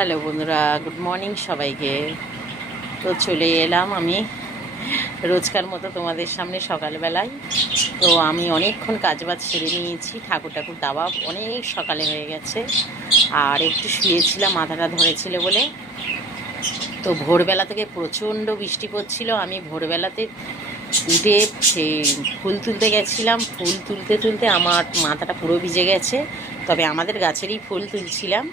Hello বন্ধুরা, good morning সবাইকে। তো চলে এলাম আমি রোজকার মতো তোমাদের সামনে সকালবেলায়। তো আমি অনেকক্ষণ কাজবাজ সেরে নিয়েছি, ঠাকুর দাওয়া অনেক সকালে হয়ে গেছে। আর একটু শুয়েছিলাম, মাথাটা ধরেছিল বলে। তো ভোরবেলা থেকে প্রচণ্ড বৃষ্টি পড়ছিল। আমি ভোরবেলাতে উঠে সেই ফুল তুলতে গেছিলাম। ফুল তুলতে তুলতে আমার মাথাটা পুরো ভিজে গেছে। তবে আমাদের গাছেরই ফুল তুলছিলাম।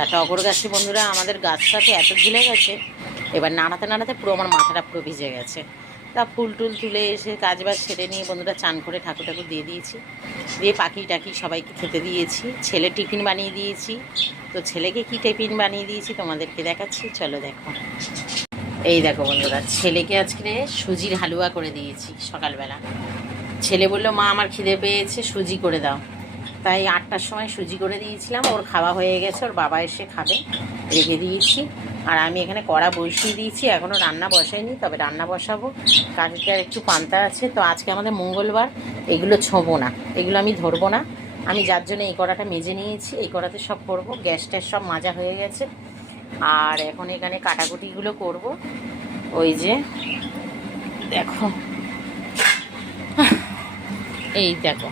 তা টগর গাছে বন্ধুরা আমাদের গাছটাতে এত ঝুলে গেছে, এবার নাড়াতে নাড়াতে পুরো আমার মাথাটা পুরো ভিজে গেছে। তা ফুল টুল তুলে এসে কাজবাজ সেরে নিয়ে বন্ধুরা চান করে ঠাকুর দিয়ে দিয়েছি। দিয়ে পাখি টাকি সবাইকে খেতে দিয়েছি। ছেলে টিফিন বানিয়ে দিয়েছি। তো ছেলেকে কি টিফিন বানিয়ে দিয়েছি তোমাদেরকে দেখাচ্ছি, চলো দেখো। এই দেখো বন্ধুরা, ছেলেকে আজকে সুজির হালুয়া করে দিয়েছি সকালবেলা। ছেলে বললো, মা আমার খিদে পেয়েছে, সুজি করে দাও। তাই 8টার সময় সুজি করে দিয়েছিলাম। ওর খাওয়া হয়ে গেছে, ওর বাবা এসে খাবে, রেখে দিয়েছি। আর আমি এখানে কড়া বসিয়ে দিয়েছি, এখনও রান্না বসাইনি, তবে রান্না বসাবো। কালকে আর একটু পান্তা আছে। তো আজকে আমাদের মঙ্গলবার, এগুলো ছোঁবো না, এগুলো আমি ধরবো না। আমি যার জন্য এই কড়াটা মেজে নিয়েছি, এই কড়াতে সব করবো। গ্যাস ট্যাস সব মাজা হয়ে গেছে। আর এখন এখানে কাটাকুটিগুলো করব। ওই যে দেখো, এই দেখো,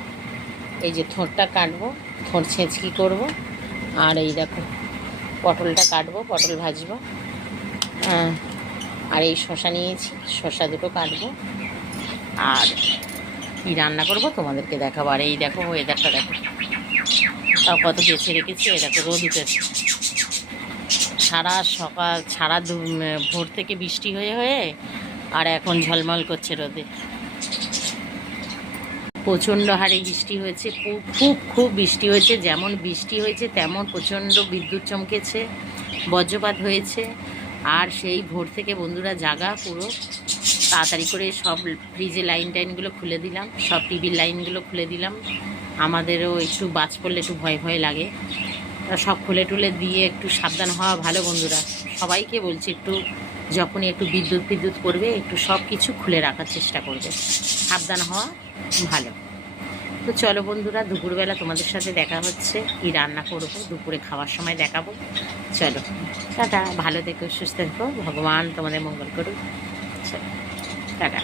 এই যে থোঁড়টা কাটবো, থোঁড় ছেঁচকি করব। আর এই দেখো পটলটা কাটবো, পটল ভাজবো। আর এই শসা নিয়েছি, শসা দুটো কাটবো। আর কি রান্না করব তোমাদেরকে দেখাবো। আর এই দেখো ওয়েদারটা দেখো, তাও কত বেছে রেখেছি। এই দেখো রোদ উঠেছে। সারা সকাল ভোর থেকে বৃষ্টি হয়ে হয়ে আর এখন ঝলমল করছে রোদে। প্রচণ্ড হারে বৃষ্টি হয়েছে, খুব খুব বৃষ্টি হয়েছে। যেমন বৃষ্টি হয়েছে তেমন প্রচণ্ড বিদ্যুৎ চমকেছে, বজ্রপাত হয়েছে। আর সেই ভোর থেকে বন্ধুরা জাগা পুরো। তাড়াতাড়ি করে সব ফ্রিজে লাইন টাইনগুলো খুলে দিলাম, সব টিভির লাইনগুলো খুলে দিলাম। আমাদেরও একটু বাজ পড়লে একটু ভয় ভয় লাগে। সব খুলে টুলে দিয়ে একটু সাবধান হওয়া ভালো বন্ধুরা। সবাইকে বলছি, একটু যখনই একটু বিদ্যুৎ করবে, একটু সব কিছু খুলে রাখার চেষ্টা করবে, সাবধান হওয়া ভালো। তো চলো বন্ধুরা, দুপুরবেলা তোমাদের সাথে দেখা হচ্ছে। কি রান্না করবো দুপুরে খাওয়ার সময় দেখাবো। চলো টাটা, ভালো থেকো, সুস্থ থেকো, ভগবান তোমাদের মঙ্গল করুক। চলো টাটা।